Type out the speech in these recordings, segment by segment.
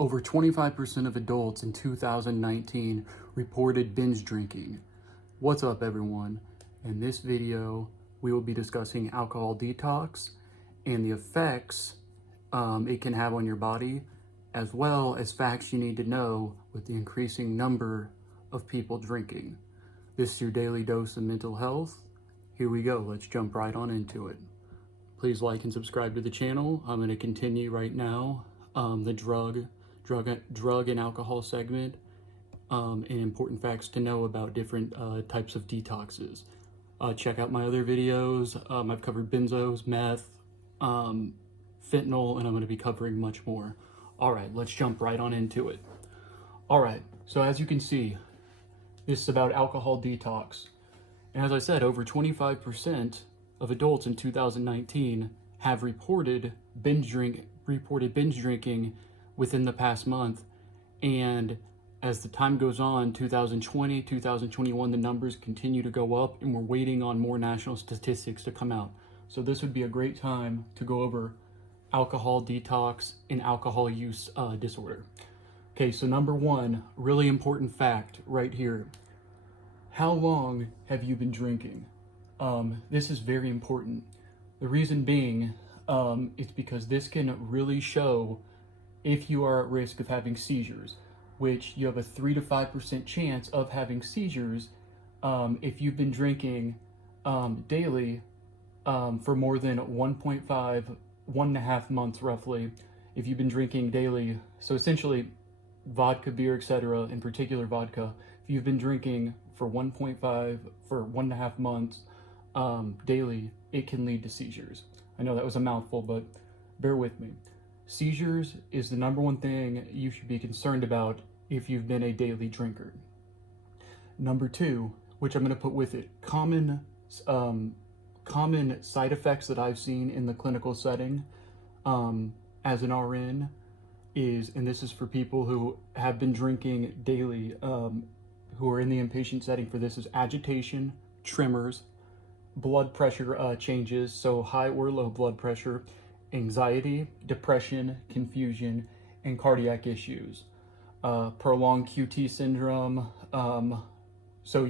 Over 25% of adults in 2019 reported binge drinking. What's up, everyone? In this video, we will be discussing alcohol detox and the effects it can have on your body, as well as facts you need to know with the increasing number of people drinking. This is your daily dose of mental health. Here we go. Let's jump right on into it. Please like and subscribe to the channel. I'm going to continue right now the drug and alcohol segment and important facts to know about different types of detoxes. Check out my other videos. I've covered benzos, meth, fentanyl, and I'm going to be covering much more. All right, let's jump right on into it. All right, so as you can see, this is about alcohol detox. And as I said, over 25% of adults in 2019 have reported binge drinking within the past month. And as the time goes on, 2020, 2021, the numbers continue to go up, and we're waiting on more national statistics to come out. So this would be a great time to go over alcohol detox and alcohol use disorder. Okay, so number one, really important fact right here. How long have you been drinking? This is very important. The reason being, it's because this can really show if you are at risk of having seizures, which you have a 3 to 5% chance of having seizures if you've been drinking daily for more than 1.5 months roughly. If you've been drinking daily, so essentially vodka, beer, etc., in particular vodka, if you've been drinking for 1.5 months daily, it can lead to seizures. I know that was a mouthful, but bear with me. Seizures is the number one thing you should be concerned about if you've been a daily drinker. Number two, which I'm going to put with it, common side effects that I've seen in the clinical setting as an RN is, and this is for people who have been drinking daily, who are in the inpatient setting for this, is agitation, tremors, blood pressure changes, so high or low blood pressure, anxiety, depression, confusion, and cardiac issues. Prolonged QT syndrome. So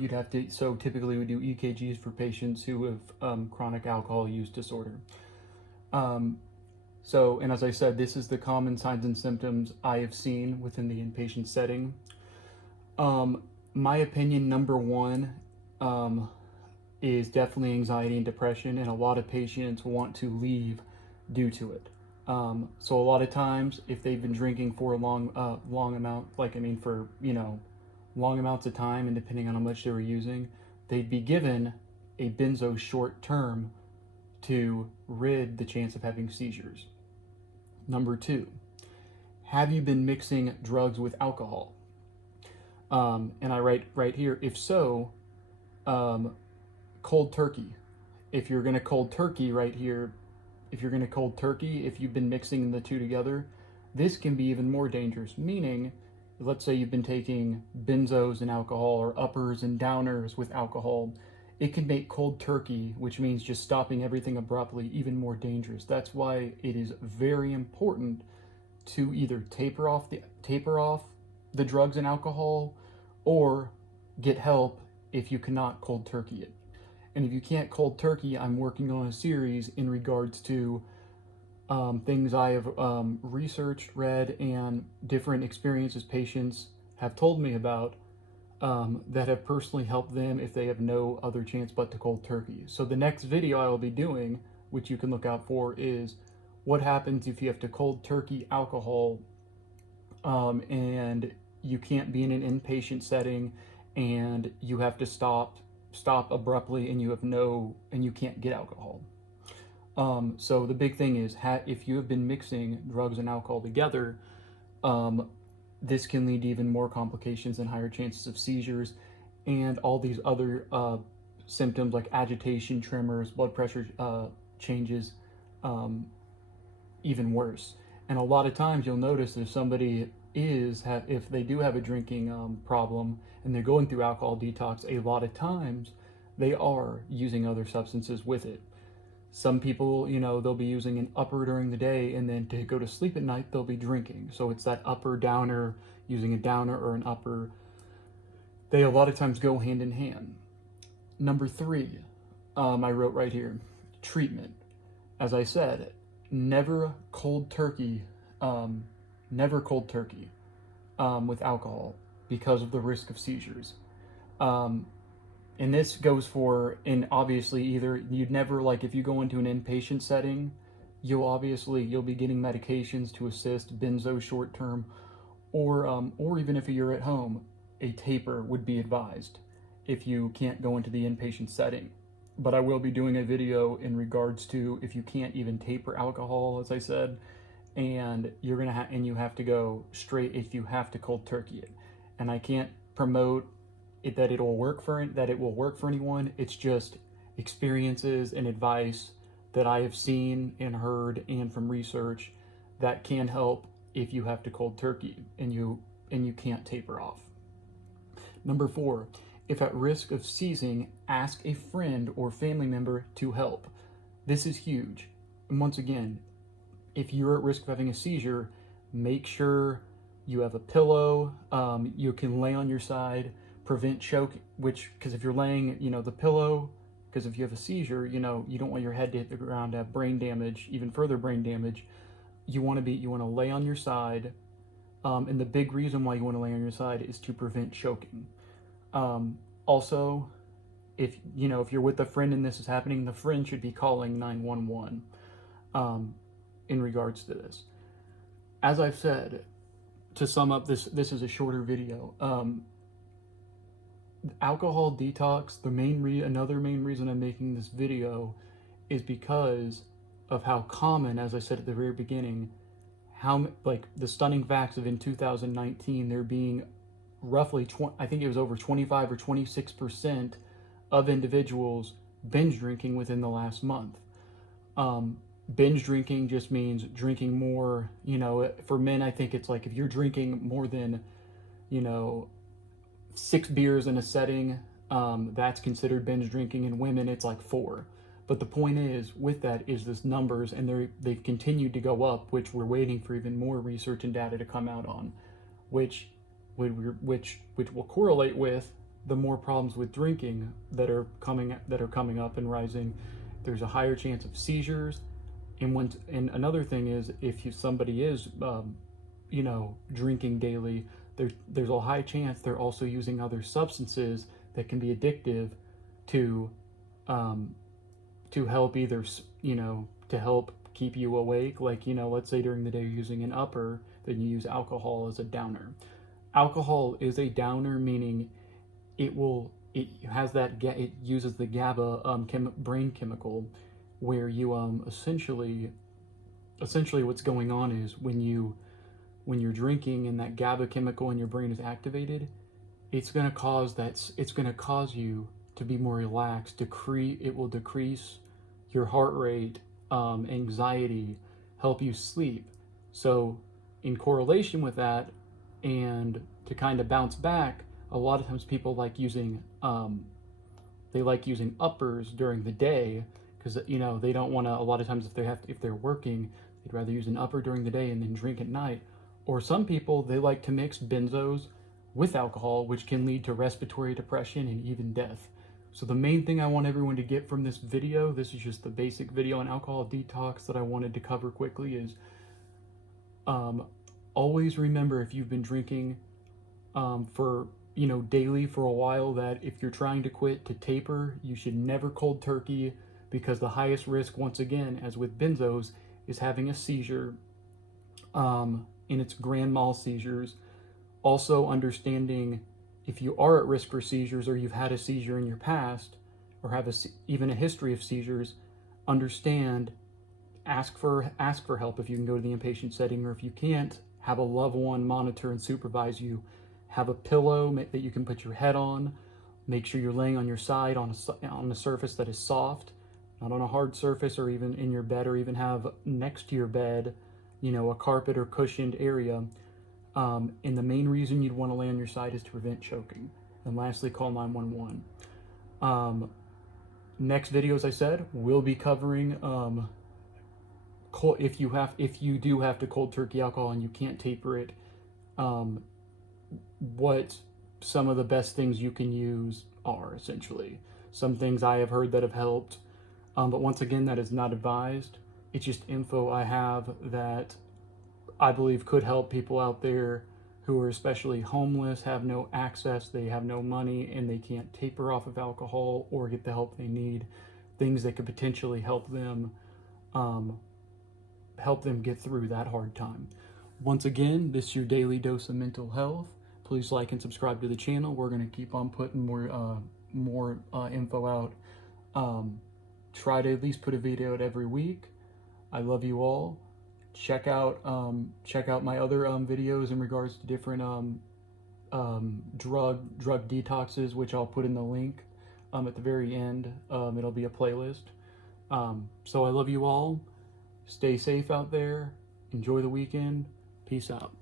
typically we do EKGs for patients who have chronic alcohol use disorder. And as I said, this is the common signs and symptoms I have seen within the inpatient setting. My opinion, number one, is definitely anxiety and depression, and a lot of patients want to leave due to it. So a lot of times, if they've been drinking for a long amount, for long amounts of time, and depending on how much they were using, they'd be given a benzo short term to rid the chance of having seizures. Number two, have you been mixing drugs with alcohol? And I write right here, if so, cold turkey. If you're going to cold turkey right here, if you've been mixing the two together, this can be even more dangerous. Meaning, let's say you've been taking benzos and alcohol, or uppers and downers with alcohol, it can make cold turkey, which means just stopping everything abruptly, even more dangerous. That's why it is very important to either taper off the drugs and alcohol, or get help if you cannot cold turkey it. And if you can't cold turkey, I'm working on a series in regards to things I have researched, read, and different experiences patients have told me about that have personally helped them if they have no other chance but to cold turkey. So the next video I will be doing, which you can look out for, is what happens if you have to cold turkey alcohol and you can't be in an inpatient setting and you have to stop abruptly and you can't get alcohol. So the big thing is, if you have been mixing drugs and alcohol together, this can lead to even more complications and higher chances of seizures and all these other symptoms like agitation, tremors, blood pressure changes, even worse. And a lot of times you'll notice if somebody if they do have a drinking problem and they're going through alcohol detox, a lot of times they are using other substances with it. Some people, they'll be using an upper during the day, and then to go to sleep at night, they'll be drinking. So it's that upper downer, using a downer or an upper. They a lot of times go hand in hand. Number three, I wrote right here, treatment. As I said, never cold turkey, never cold turkey with alcohol because of the risk of seizures. Um, and this goes for, and obviously either you'd never, like if you go into an inpatient setting, you'll be getting medications to assist benzo short term, or even if you're at home, a taper would be advised if you can't go into the inpatient setting. But I will be doing a video in regards to if you can't even taper alcohol, as I said, and and you have to go straight if you have to cold turkey it. And I can't promote it that it will work for anyone. It's just experiences and advice that I have seen and heard, and from research that can help if you have to cold turkey and you can't taper off. Number four, if at risk of seizing, ask a friend or family member to help. This is huge. And once again, if you're at risk of having a seizure, make sure you have a pillow. You can lay on your side, prevent choke, because if you're laying, the pillow, because if you have a seizure, you don't want your head to hit the ground, to have brain damage, even further brain damage. You want to lay on your side. And the big reason why you want to lay on your side is to prevent choking. Also, if you're with a friend and this is happening, the friend should be calling 911 in regards to this. As I've said, to sum up, this is a shorter video. Alcohol detox, another main reason I'm making this video is because of how common, as I said at the very beginning, the stunning facts of in 2019, there being roughly, I think it was over 25 or 26% of individuals binge drinking within the last month. Binge drinking just means drinking more, for men, I think it's like if you're drinking more than, 6 beers in a setting, that's considered binge drinking. In women, it's like 4. But the point is, with that, is this numbers, and they've continued to go up, which we're waiting for even more research and data to come out on, which will correlate with the more problems with drinking that are coming up and rising. There's a higher chance of seizures, and another thing is, if somebody is drinking daily, there's a high chance they're also using other substances that can be addictive to help to help keep you awake. Like, let's say during the day you're using an upper, then you use alcohol as a downer. Alcohol is a downer, meaning it uses the GABA brain chemical, where you essentially what's going on is when you're drinking and that GABA chemical in your brain is activated, it's going to cause you to be more relaxed. It will decrease your heart rate, anxiety, help you sleep. So in correlation with that, and to kind of bounce back, a lot of times people like using uppers during the day, because they don't want to. A lot of times if they're working, they'd rather use an upper during the day and then drink at night. Or some people, they like to mix benzos with alcohol, which can lead to respiratory depression and even death. So the main thing I want everyone to get from this video, this is just the basic video on alcohol detox that I wanted to cover quickly, is always remember, if you've been drinking for daily for a while, that if you're trying to quit, to taper, you should never cold turkey, because the highest risk, once again, as with benzos, is having a seizure, and it's grand mal seizures. Also understanding if you are at risk for seizures, or you've had a seizure in your past, or have even a history of seizures, understand, ask for help if you can go to the inpatient setting, or if you can't, have a loved one monitor and supervise you. Have a pillow that you can put your head on. Make sure you're laying on your side on a surface that is soft, not on a hard surface, or even in your bed, or even have next to your bed, a carpet or cushioned area. And the main reason you'd want to lay on your side is to prevent choking. And lastly, call 911. Next video, as I said, we'll be covering if you do have to cold turkey alcohol and you can't taper it, what some of the best things you can use are, essentially. Some things I have heard that have helped, but once again, that is not advised. It's just info I have that I believe could help people out there who are especially homeless, have no access, they have no money, and they can't taper off of alcohol or get the help they need. Things that could potentially help them get through that hard time. Once again, this is your daily dose of mental health. Please like and subscribe to the channel. We're going to keep on putting more info out. Try to at least put a video out every week. I love you all. Check out my other videos in regards to different drug detoxes, which I'll put in the link at the very end. It'll be a playlist. So I love you all. Stay safe out there. Enjoy the weekend. Peace out.